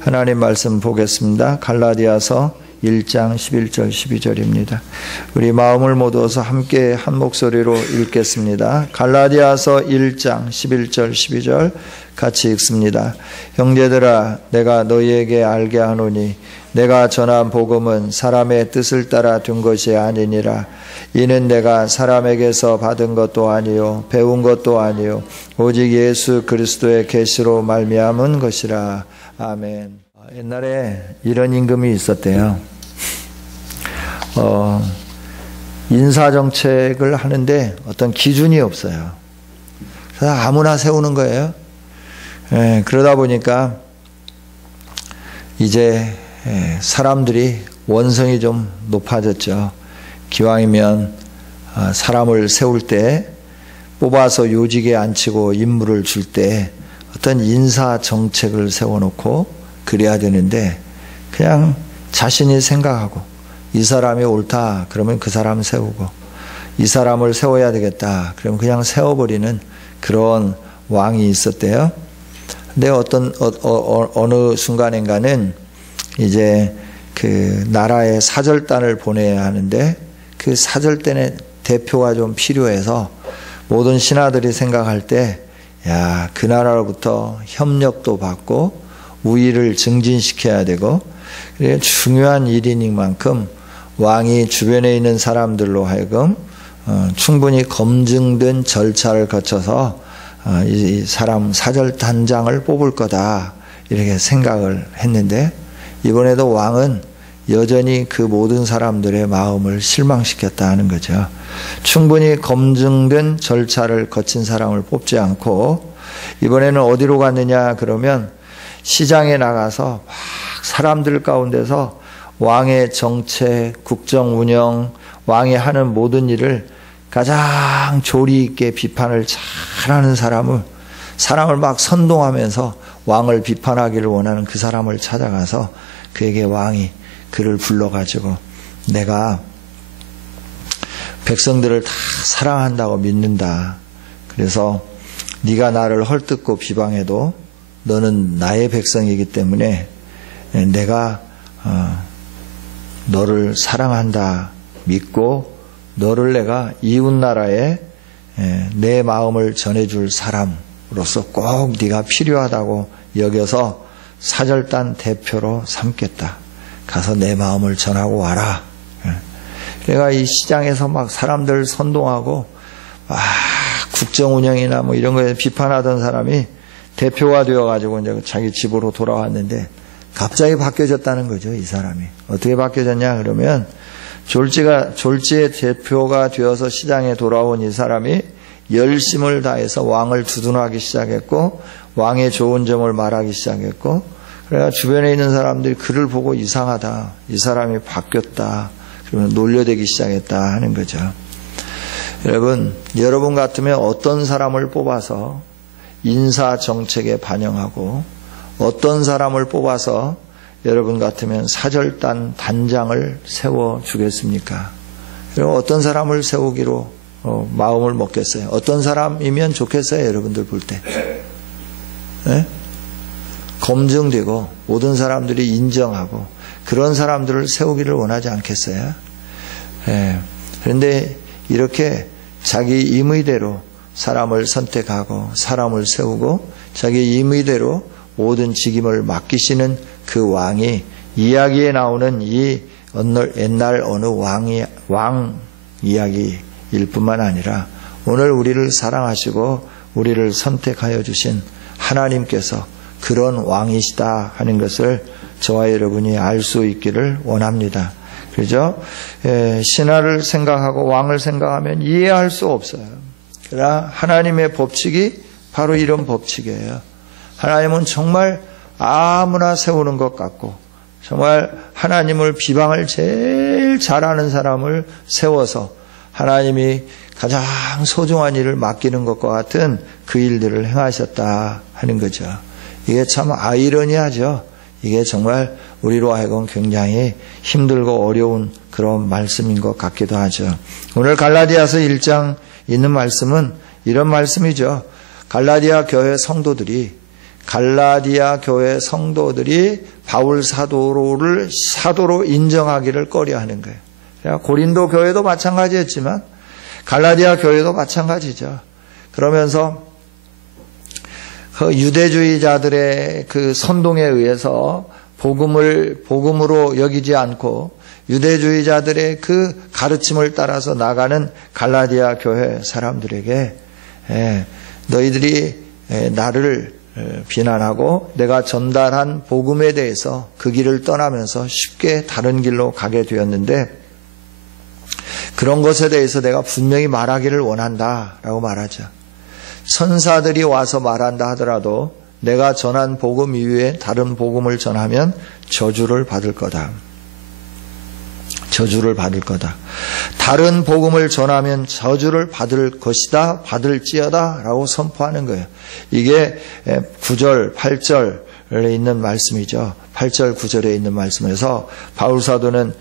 하나님 말씀 보겠습니다. 갈라디아서 1장 11절 12절입니다. 우리 마음을 모두어서 함께 한 목소리로 읽겠습니다. 갈라디아서 1장 11절 12절 같이 읽습니다. 형제들아, 내가 너희에게 알게 하노니 내가 전한 복음은 사람의 뜻을 따라 된 것이 아니니라. 이는 내가 사람에게서 받은 것도 아니요 배운 것도 아니요 오직 예수 그리스도의 계시로 말미암은 것이라. 아멘. 옛날에 이런 임금이 있었대요. 인사정책을 하는데 어떤 기준이 없어요. 그래서 아무나 세우는 거예요. 그러다 보니까 이제 사람들이 원성이 좀 높아졌죠. 기왕이면 사람을 세울 때 뽑아서 요직에 앉히고 임무를 줄 때 어떤 인사정책을 세워놓고 그래야 되는데 그냥 자신이 생각하고 이 사람이 옳다 그러면 그 사람 세우고 이 사람을 세워야 되겠다 그러면 그냥 세워버리는 그런 왕이 있었대요. 근데 어느 순간인가는 이제 그 나라에 사절단을 보내야 하는데 그 사절단의 대표가 좀 필요해서 모든 신하들이 생각할 때 야, 그 나라로부터 협력도 받고 우위를 증진시켜야 되고 그래 중요한 일이니만큼 왕이 주변에 있는 사람들로 하여금 충분히 검증된 절차를 거쳐서 이 사람 사절단장을 뽑을 거다 이렇게 생각을 했는데 이번에도 왕은 여전히 그 모든 사람들의 마음을 실망시켰다 하는 거죠. 충분히 검증된 절차를 거친 사람을 뽑지 않고 이번에는 어디로 갔느냐 그러면 시장에 나가서 막 사람들 가운데서 왕의 정책, 국정 운영, 왕이 하는 모든 일을 가장 조리 있게 비판을 잘하는 사람을 막 선동하면서 왕을 비판하기를 원하는 그 사람을 찾아가서 그에게 왕이 그를 불러가지고 내가 백성들을 다 사랑한다고 믿는다. 그래서 네가 나를 헐뜯고 비방해도 너는 나의 백성이기 때문에 내가 너를 사랑한다 믿고 너를 내가 이웃나라에 내 마음을 전해줄 사람으로서 꼭 네가 필요하다고 여겨서 사절단 대표로 삼겠다. 가서 내 마음을 전하고 와라. 내가 이 시장에서 막 사람들 선동하고 국정 운영이나 뭐 이런 거에 비판하던 사람이 대표가 되어가지고 이제 자기 집으로 돌아왔는데 갑자기 바뀌어졌다는 거죠. 이 사람이 어떻게 바뀌어졌냐 그러면 졸지의 대표가 되어서 시장에 돌아온 이 사람이 열심을 다해서 왕을 두둔하기 시작했고 왕의 좋은 점을 말하기 시작했고 그래야 주변에 있는 사람들이 그를 보고 이상하다. 이 사람이 바뀌었다. 그러면 놀려대기 시작했다 하는 거죠. 여러분 같으면 어떤 사람을 뽑아서 인사 정책에 반영하고 어떤 사람을 뽑아서 여러분 같으면 사절단 단장을 세워주겠습니까? 그리고 어떤 사람을 세우기로 마음을 먹겠어요? 어떤 사람이면 좋겠어요? 여러분들 볼 때. 네? 검증되고 모든 사람들이 인정하고 그런 사람들을 세우기를 원하지 않겠어요? 네. 그런데 이렇게 자기 임의대로 사람을 선택하고 사람을 세우고 자기 임의대로 모든 직임을 맡기시는 그 왕이 이야기에 나오는 이 옛날 어느 왕 이야기일 뿐만 아니라 오늘 우리를 사랑하시고 우리를 선택하여 주신 하나님께서 그런 왕이시다 하는 것을 저와 여러분이 알 수 있기를 원합니다. 그렇죠? 신하를 생각하고 왕을 생각하면 이해할 수 없어요. 그러나 하나님의 법칙이 바로 이런 법칙이에요. 하나님은 정말 아무나 세우는 것 같고 정말 하나님을 비방을 제일 잘하는 사람을 세워서 하나님이 가장 소중한 일을 맡기는 것과 같은 그 일들을 행하셨다 하는 거죠. 이게 참 아이러니하죠. 이게 정말 우리로 하여금 굉장히 힘들고 어려운 그런 말씀인 것 같기도 하죠. 오늘 갈라디아서 1장 있는 말씀은 이런 말씀이죠. 갈라디아 교회 성도들이 갈라디아 교회 성도들이 바울 사도를 사도로 인정하기를 꺼려하는 거예요. 고린도 교회도 마찬가지였지만 갈라디아 교회도 마찬가지죠. 그러면서 그 유대주의자들의 그 선동에 의해서 복음으로 여기지 않고 유대주의자들의 그 가르침을 따라서 나가는 갈라디아 교회 사람들에게 너희들이 나를 비난하고 내가 전달한 복음에 대해서 그 길을 떠나면서 쉽게 다른 길로 가게 되었는데 그런 것에 대해서 내가 분명히 말하기를 원한다라고 말하죠. 천사들이 와서 말한다 하더라도 내가 전한 복음 이외에 다른 복음을 전하면 저주를 받을 거다. 저주를 받을 거다. 다른 복음을 전하면 저주를 받을 것이다. 받을지어다 라고 선포하는 거예요. 이게 9절, 8절에 있는 말씀이죠. 8절, 9절에 있는 말씀에서 바울 사도는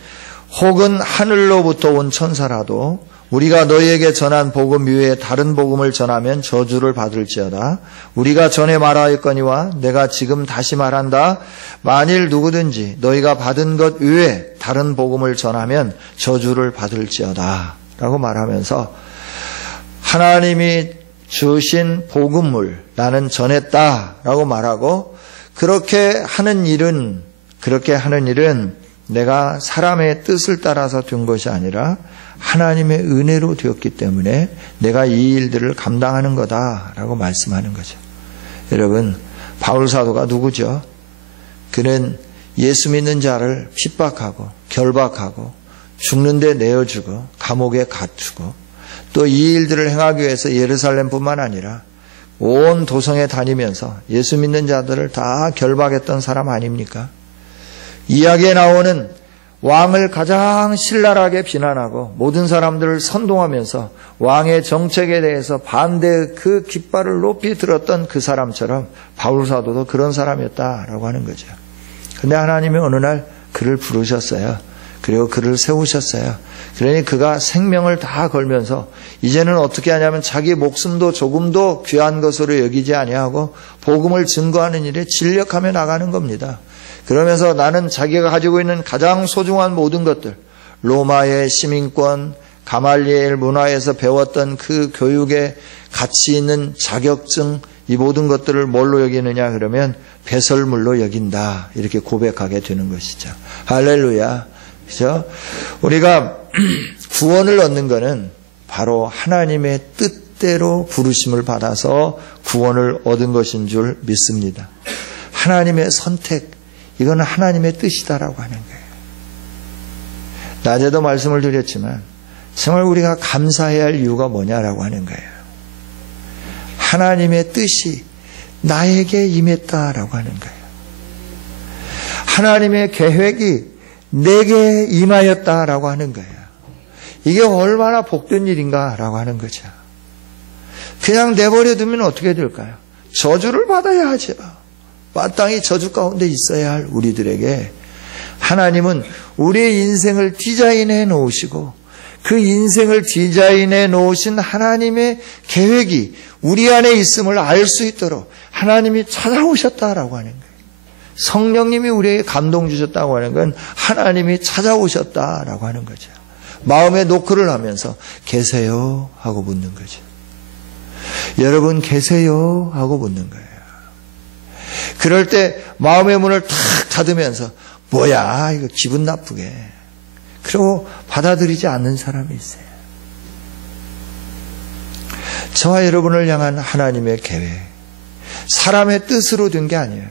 혹은 하늘로부터 온 천사라도 우리가 너희에게 전한 복음 이외에 다른 복음을 전하면 저주를 받을지어다. 우리가 전에 말하였거니와 내가 지금 다시 말한다. 만일 누구든지 너희가 받은 것 외에 다른 복음을 전하면 저주를 받을지어다 라고 말하면서 하나님이 주신 복음을 나는 전했다라고 말하고 그렇게 하는 일은 내가 사람의 뜻을 따라서 된 것이 아니라 하나님의 은혜로 되었기 때문에 내가 이 일들을 감당하는 거다라고 말씀하는 거죠. 여러분, 바울 사도가 누구죠? 그는 예수 믿는 자를 핍박하고 결박하고 죽는데 내어주고 감옥에 갇히고 또 이 일들을 행하기 위해서 예루살렘뿐만 아니라 온 도성에 다니면서 예수 믿는 자들을 다 결박했던 사람 아닙니까? 이야기에 나오는 왕을 가장 신랄하게 비난하고 모든 사람들을 선동하면서 왕의 정책에 대해서 반대의 그 깃발을 높이 들었던 그 사람처럼 바울 사도도 그런 사람이었다라고 하는 거죠. 그런데 하나님이 어느 날 그를 부르셨어요. 그리고 그를 세우셨어요. 그러니 그가 생명을 다 걸면서 이제는 어떻게 하냐면 자기 목숨도 조금도 귀한 것으로 여기지 아니하고 복음을 증거하는 일에 진력하며 나가는 겁니다. 그러면서 나는 자기가 가지고 있는 가장 소중한 모든 것들, 로마의 시민권, 가말리엘 문화에서 배웠던 그 교육에 가치 있는 자격증, 이 모든 것들을 뭘로 여기느냐 그러면 배설물로 여긴다. 이렇게 고백하게 되는 것이죠. 할렐루야. 그죠? 우리가 구원을 얻는 것은 바로 하나님의 뜻대로 부르심을 받아서 구원을 얻은 것인 줄 믿습니다. 하나님의 선택, 이거는 하나님의 뜻이다라고 하는 거예요. 낮에도 말씀을 드렸지만 정말 우리가 감사해야 할 이유가 뭐냐라고 하는 거예요. 하나님의 뜻이 나에게 임했다라고 하는 거예요. 하나님의 계획이 내게 임하였다라고 하는 거예요. 이게 얼마나 복된 일인가라고 하는 거죠. 그냥 내버려 두면 어떻게 될까요? 저주를 받아야 하죠. 마땅히 저주 가운데 있어야 할 우리들에게 하나님은 우리의 인생을 디자인해 놓으시고 그 인생을 디자인해 놓으신 하나님의 계획이 우리 안에 있음을 알 수 있도록 하나님이 찾아오셨다라고 하는 거예요. 성령님이 우리에게 감동 주셨다고 하는 건 하나님이 찾아오셨다라고 하는 거죠. 마음에 노크를 하면서 계세요 하고 묻는 거죠. 여러분 계세요 하고 묻는 거예요. 그럴 때 마음의 문을 탁 닫으면서 뭐야 이거 기분 나쁘게 그러고 받아들이지 않는 사람이 있어요. 저와 여러분을 향한 하나님의 계획, 사람의 뜻으로 된 게 아니에요.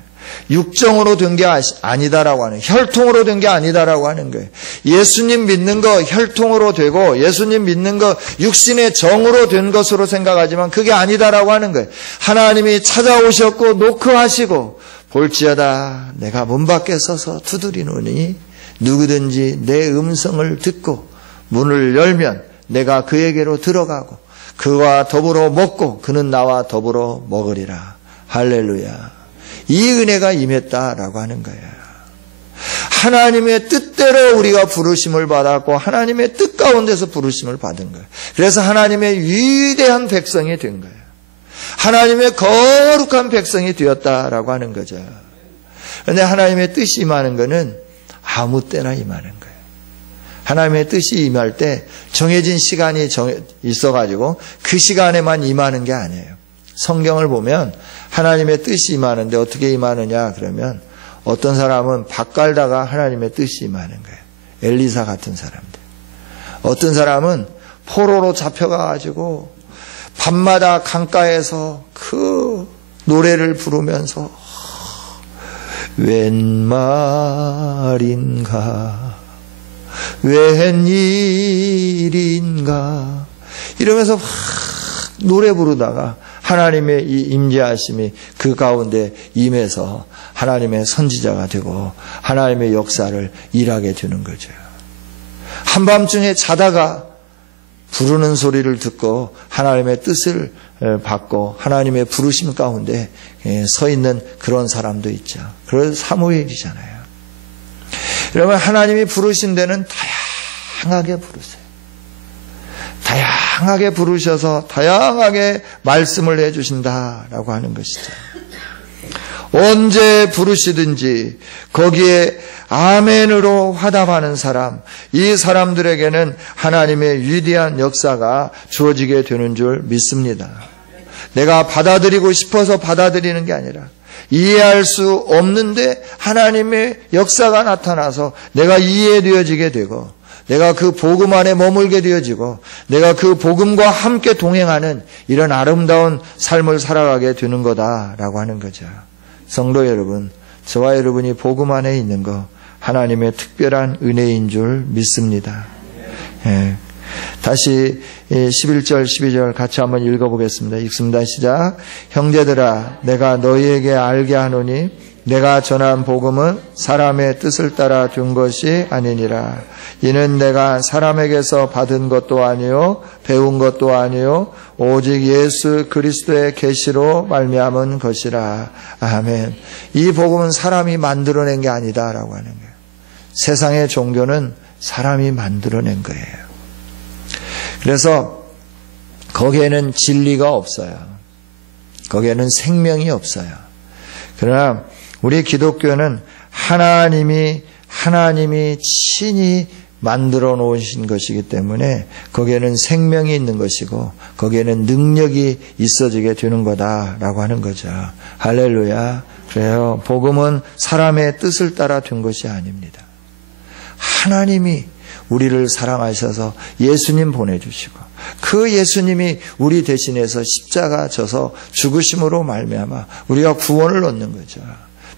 육정으로 된 게 아니다라고 하는, 혈통으로 된 게 아니다라고 하는 거예요. 예수님 믿는 거 혈통으로 되고 예수님 믿는 거 육신의 정으로 된 것으로 생각하지만 그게 아니다라고 하는 거예요. 하나님이 찾아오셨고 노크하시고 볼지어다 내가 문 밖에 서서 두드리노니 누구든지 내 음성을 듣고 문을 열면 내가 그에게로 들어가고 그와 더불어 먹고 그는 나와 더불어 먹으리라. 할렐루야. 이 은혜가 임했다라고 하는 거예요. 하나님의 뜻대로 우리가 부르심을 받았고 하나님의 뜻 가운데서 부르심을 받은 거예요. 그래서 하나님의 위대한 백성이 된 거예요. 하나님의 거룩한 백성이 되었다라고 하는 거죠. 그런데 하나님의 뜻이 임하는 것은 아무 때나 임하는 거예요. 하나님의 뜻이 임할 때 정해진 시간이 있어가지고 그 시간에만 임하는 게 아니에요. 성경을 보면 하나님의 뜻이 임하는데 어떻게 임하느냐 그러면 어떤 사람은 밭 갈다가 하나님의 뜻이 임하는 거예요. 엘리사 같은 사람들. 어떤 사람은 포로로 잡혀가가지고 밤마다 강가에서 그 노래를 부르면서 웬 말인가 웬일인가 이러면서 막 노래 부르다가 하나님의 이 임재하심이 그 가운데 임해서 하나님의 선지자가 되고 하나님의 역사를 일하게 되는 거죠. 한밤중에 자다가 부르는 소리를 듣고 하나님의 뜻을 받고 하나님의 부르심 가운데 서 있는 그런 사람도 있죠. 그래서 사무엘이잖아요. 여러분 하나님이 부르신 데는 다양하게 부르세요. 다양하게 부르셔서 다양하게 말씀을 해주신다라고 하는 것이죠. 언제 부르시든지 거기에 아멘으로 화답하는 사람, 이 사람들에게는 하나님의 위대한 역사가 주어지게 되는 줄 믿습니다. 내가 받아들이고 싶어서 받아들이는 게 아니라 이해할 수 없는데 하나님의 역사가 나타나서 내가 이해되어지게 되고 내가 그 복음 안에 머물게 되어지고 내가 그 복음과 함께 동행하는 이런 아름다운 삶을 살아가게 되는 거다라고 하는 거죠. 성도 여러분, 저와 여러분이 복음 안에 있는 거 하나님의 특별한 은혜인 줄 믿습니다. 다시 11절 12절 같이 한번 읽어보겠습니다. 읽습니다. 시작. 형제들아 내가 너희에게 알게 하노니 내가 전한 복음은 사람의 뜻을 따라 준 것이 아니니라. 이는 내가 사람에게서 받은 것도 아니요 배운 것도 아니요 오직 예수 그리스도의 계시로 말미암은 것이라. 아멘. 이 복음은 사람이 만들어낸 게 아니다라고 하는 거예요. 세상의 종교는 사람이 만들어낸 거예요. 그래서 거기에는 진리가 없어요. 거기에는 생명이 없어요. 그러나 우리 기독교는 하나님이 친히 만들어 놓으신 것이기 때문에 거기에는 생명이 있는 것이고 거기에는 능력이 있어지게 되는 거다라고 하는 거죠. 할렐루야. 그래요. 복음은 사람의 뜻을 따라 된 것이 아닙니다. 하나님이 우리를 사랑하셔서 예수님 보내주시고 그 예수님이 우리 대신해서 십자가 져서 죽으심으로 말미암아 우리가 구원을 얻는 거죠.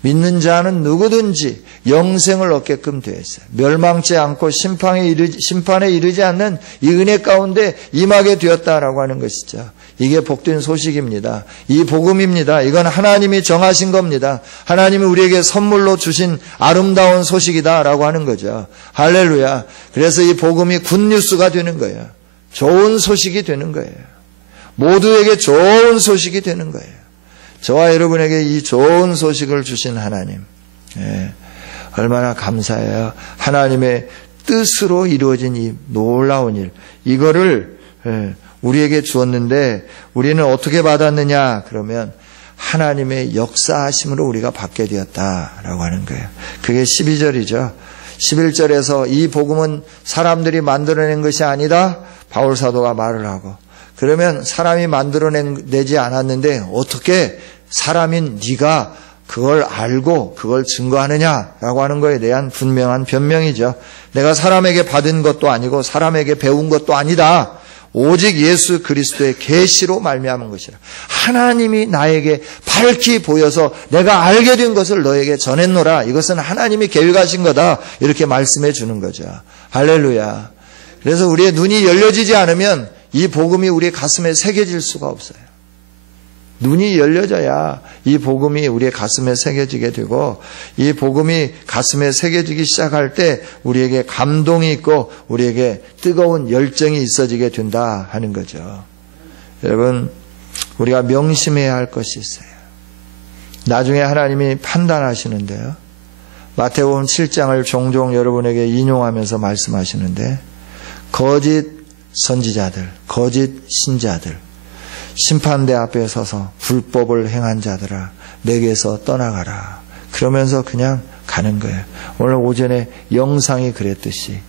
믿는 자는 누구든지 영생을 얻게끔 되어 있어요. 멸망치 않고 심판에 이르지 않는 이 은혜 가운데 임하게 되었다라고 하는 것이죠. 이게 복된 소식입니다. 이 복음입니다. 이건 하나님이 정하신 겁니다. 하나님이 우리에게 선물로 주신 아름다운 소식이다라고 하는 거죠. 할렐루야. 그래서 이 복음이 굿뉴스가 되는 거예요. 좋은 소식이 되는 거예요. 모두에게 좋은 소식이 되는 거예요. 저와 여러분에게 이 좋은 소식을 주신 하나님, 얼마나 감사해요. 하나님의 뜻으로 이루어진 이 놀라운 일, 이거를 우리에게 주었는데 우리는 어떻게 받았느냐 그러면 하나님의 역사하심으로 우리가 받게 되었다라고 하는 거예요. 그게 12절이죠. 11절에서 이 복음은 사람들이 만들어낸 것이 아니다 바울 사도가 말을 하고, 그러면 사람이 만들어내지 않았는데 어떻게 사람인 네가 그걸 알고 그걸 증거하느냐라고 하는 거에 대한 분명한 변명이죠. 내가 사람에게 받은 것도 아니고 사람에게 배운 것도 아니다. 오직 예수 그리스도의 계시로 말미암은 것이라. 하나님이 나에게 밝히 보여서 내가 알게 된 것을 너에게 전했노라. 이것은 하나님이 계획하신 거다. 이렇게 말씀해 주는 거죠. 할렐루야. 그래서 우리의 눈이 열려지지 않으면 이 복음이 우리 가슴에 새겨질 수가 없어요. 눈이 열려져야 이 복음이 우리의 가슴에 새겨지게 되고, 이 복음이 가슴에 새겨지기 시작할 때 우리에게 감동이 있고 우리에게 뜨거운 열정이 있어지게 된다 하는 거죠. 여러분, 우리가 명심해야 할 것이 있어요. 나중에 하나님이 판단하시는데요. 마태복음 7장을 종종 여러분에게 인용하면서 말씀하시는데, 거짓 선지자들, 거짓 신자들, 심판대 앞에 서서 불법을 행한 자들아 내게서 떠나가라. 그러면서 그냥 가는 거예요. 오늘 오전에 영상이 그랬듯이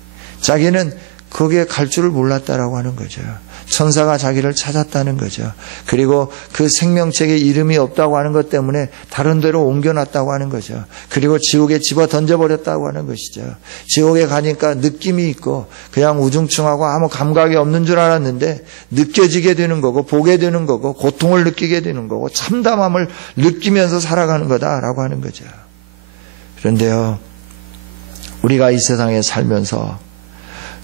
자기는 거기에 갈 줄을 몰랐다라고 하는 거죠. 천사가 자기를 찾았다는 거죠. 그리고 그 생명책에 이름이 없다고 하는 것 때문에 다른 데로 옮겨놨다고 하는 거죠. 그리고 지옥에 집어 던져버렸다고 하는 것이죠. 지옥에 가니까 느낌이 있고 그냥 우중충하고 아무 감각이 없는 줄 알았는데 느껴지게 되는 거고 보게 되는 거고 고통을 느끼게 되는 거고 참담함을 느끼면서 살아가는 거다라고 하는 거죠. 그런데요, 우리가 이 세상에 살면서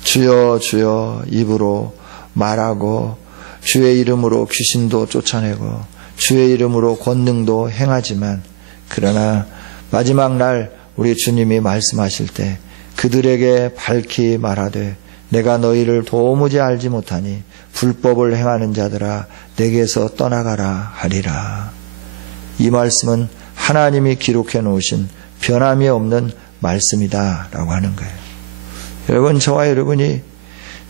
주여 주여 입으로 말하고 주의 이름으로 귀신도 쫓아내고 주의 이름으로 권능도 행하지만 그러나 마지막 날 우리 주님이 말씀하실 때 그들에게 밝히 말하되 내가 너희를 도무지 알지 못하니 불법을 행하는 자들아 내게서 떠나가라 하리라. 이 말씀은 하나님이 기록해 놓으신 변함이 없는 말씀이다라고 하는 거예요. 여러분, 저와 여러분이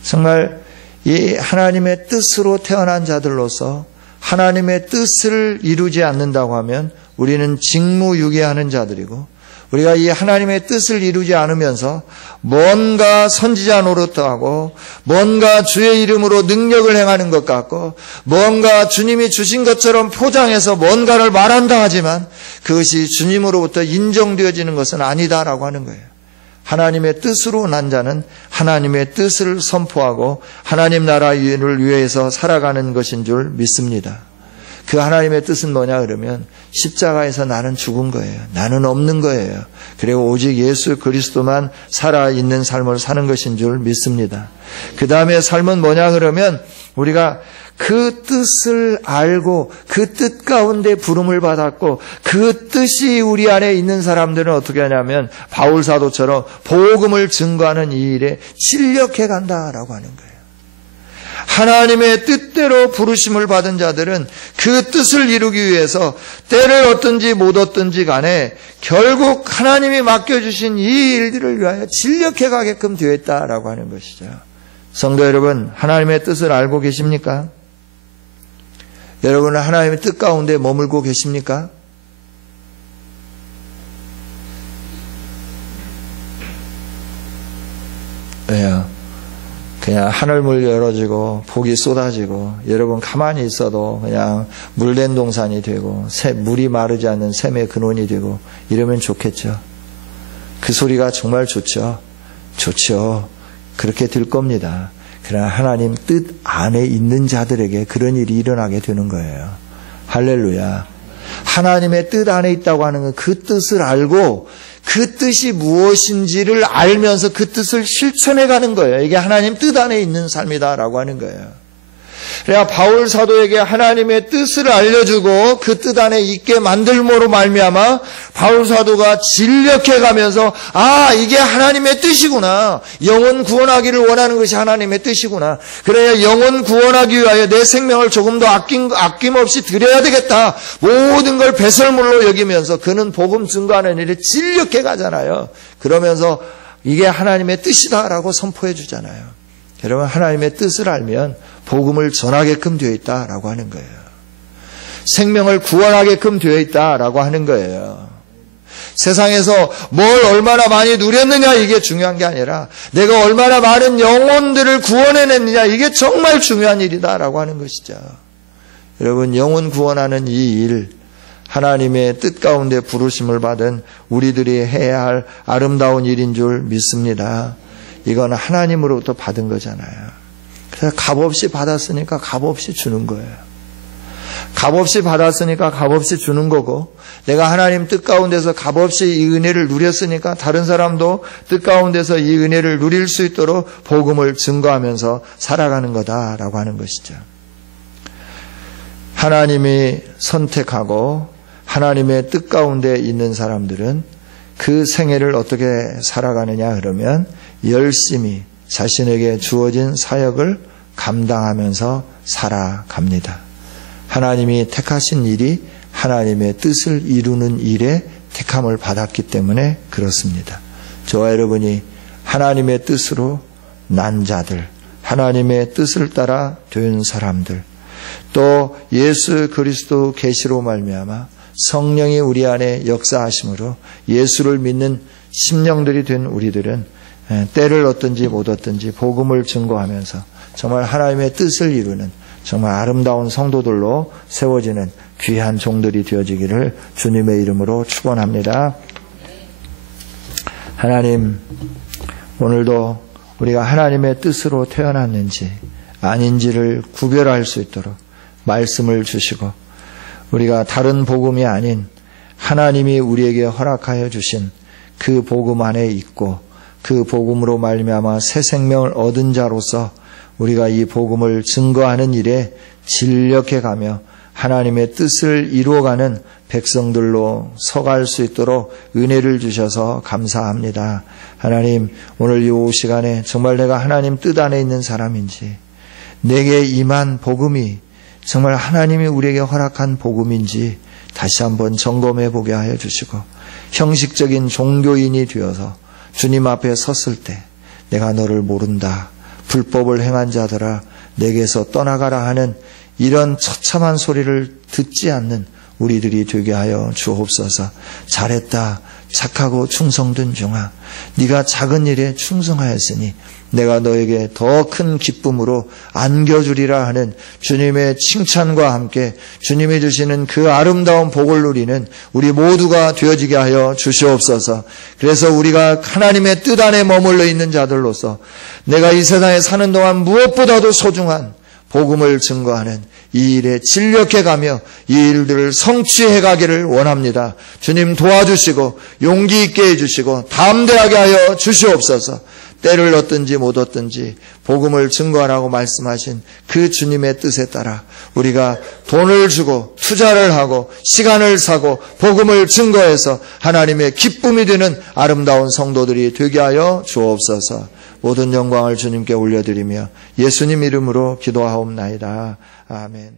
정말 이 하나님의 뜻으로 태어난 자들로서 하나님의 뜻을 이루지 않는다고 하면 우리는 직무유기하는 자들이고, 우리가 이 하나님의 뜻을 이루지 않으면서 뭔가 선지자 노릇하고 뭔가 주의 이름으로 능력을 행하는 것 같고 뭔가 주님이 주신 것처럼 포장해서 뭔가를 말한다 하지만 그것이 주님으로부터 인정되어지는 것은 아니다라고 하는 거예요. 하나님의 뜻으로 난 자는 하나님의 뜻을 선포하고 하나님 나라를 위해서 살아가는 것인 줄 믿습니다. 그 하나님의 뜻은 뭐냐 그러면 십자가에서 나는 죽은 거예요. 나는 없는 거예요. 그리고 오직 예수 그리스도만 살아있는 삶을 사는 것인 줄 믿습니다. 그 다음에 삶은 뭐냐 그러면 우리가 그 뜻을 알고 그 뜻 가운데 부름을 받았고 그 뜻이 우리 안에 있는 사람들은 어떻게 하냐면 바울 사도처럼 복음을 증거하는 이 일에 진력해 간다라고 하는 거예요. 하나님의 뜻대로 부르심을 받은 자들은 그 뜻을 이루기 위해서 때를 얻든지 못 얻든지 간에 결국 하나님이 맡겨주신 이 일들을 위하여 진력해 가게끔 되어 있다라고 하는 것이죠. 성도 여러분, 하나님의 뜻을 알고 계십니까? 여러분은 하나님의 뜻 가운데 머물고 계십니까? 왜요? 그냥 하늘물 열어지고 복이 쏟아지고 여러분 가만히 있어도 그냥 물된 동산이 되고 물이 마르지 않는 샘의 근원이 되고 이러면 좋겠죠. 그 소리가 정말 좋죠. 좋죠. 그렇게 될 겁니다. 그러나 하나님 뜻 안에 있는 자들에게 그런 일이 일어나게 되는 거예요. 할렐루야. 하나님의 뜻 안에 있다고 하는 건 그 뜻을 알고 그 뜻이 무엇인지를 알면서 그 뜻을 실천해 가는 거예요. 이게 하나님 뜻 안에 있는 삶이다라고 하는 거예요. 그래야 바울 사도에게 하나님의 뜻을 알려주고 그 뜻 안에 있게 만들므로 말미암아 바울 사도가 진력해 가면서 이게 하나님의 뜻이구나. 영혼 구원하기를 원하는 것이 하나님의 뜻이구나. 그래야 영혼 구원하기 위하여 내 생명을 조금 더 아낌없이 드려야 되겠다. 모든 걸 배설물로 여기면서 그는 복음 증거하는 일에 진력해 가잖아요. 그러면서 이게 하나님의 뜻이다라고 선포해 주잖아요. 여러분, 하나님의 뜻을 알면 복음을 전하게끔 되어 있다라고 하는 거예요. 생명을 구원하게끔 되어 있다라고 하는 거예요. 세상에서 뭘 얼마나 많이 누렸느냐 이게 중요한 게 아니라 내가 얼마나 많은 영혼들을 구원해냈느냐 이게 정말 중요한 일이다라고 하는 것이죠. 여러분, 영혼 구원하는 이 일, 하나님의 뜻 가운데 부르심을 받은 우리들이 해야 할 아름다운 일인 줄 믿습니다. 이건 하나님으로부터 받은 거잖아요. 그래서 값없이 받았으니까 값없이 주는 거예요. 값없이 받았으니까 값없이 주는 거고, 내가 하나님 뜻 가운데서 값없이 이 은혜를 누렸으니까 다른 사람도 뜻 가운데서 이 은혜를 누릴 수 있도록 복음을 증거하면서 살아가는 거다라고 하는 것이죠. 하나님이 선택하고 하나님의 뜻 가운데 있는 사람들은 그 생애를 어떻게 살아가느냐 그러면 열심히 자신에게 주어진 사역을 감당하면서 살아갑니다. 하나님이 택하신 일이 하나님의 뜻을 이루는 일에 택함을 받았기 때문에 그렇습니다. 저와 여러분이 하나님의 뜻으로 난 자들, 하나님의 뜻을 따라 된 사람들, 또 예수 그리스도 계시로 말미암아 성령이 우리 안에 역사하심으로 예수를 믿는 심령들이 된 우리들은 때를 얻든지 못 얻든지 복음을 증거하면서 정말 하나님의 뜻을 이루는 정말 아름다운 성도들로 세워지는 귀한 종들이 되어지기를 주님의 이름으로 축원합니다. 하나님, 오늘도 우리가 하나님의 뜻으로 태어났는지 아닌지를 구별할 수 있도록 말씀을 주시고, 우리가 다른 복음이 아닌 하나님이 우리에게 허락하여 주신 그 복음 안에 있고, 그 복음으로 말미암아 새 생명을 얻은 자로서 우리가 이 복음을 증거하는 일에 진력해 가며 하나님의 뜻을 이루어가는 백성들로 서갈 수 있도록 은혜를 주셔서 감사합니다. 하나님, 오늘 이 시간에 정말 내가 하나님 뜻 안에 있는 사람인지, 내게 임한 복음이 정말 하나님이 우리에게 허락한 복음인지 다시 한번 점검해 보게 하여 주시고, 형식적인 종교인이 되어서 주님 앞에 섰을 때 내가 너를 모른다, 불법을 행한 자들아 내게서 떠나가라 하는 이런 처참한 소리를 듣지 않는 우리들이 되게 하여 주옵소서. 잘했다, 착하고 충성된 종아, 네가 작은 일에 충성하였으니 내가 너에게 더 큰 기쁨으로 안겨주리라 하는 주님의 칭찬과 함께 주님이 주시는 그 아름다운 복을 누리는 우리 모두가 되어지게 하여 주시옵소서. 그래서 우리가 하나님의 뜻 안에 머물러 있는 자들로서 내가 이 세상에 사는 동안 무엇보다도 소중한 복음을 증거하는 이 일에 진력해 가며 이 일들을 성취해 가기를 원합니다. 주님 도와주시고 용기 있게 해주시고 담대하게 하여 주시옵소서. 때를 얻든지 못 얻든지 복음을 증거하라고 말씀하신 그 주님의 뜻에 따라 우리가 돈을 주고 투자를 하고 시간을 사고 복음을 증거해서 하나님의 기쁨이 되는 아름다운 성도들이 되게 하여 주옵소서. 모든 영광을 주님께 올려드리며 예수님 이름으로 기도하옵나이다. 아멘.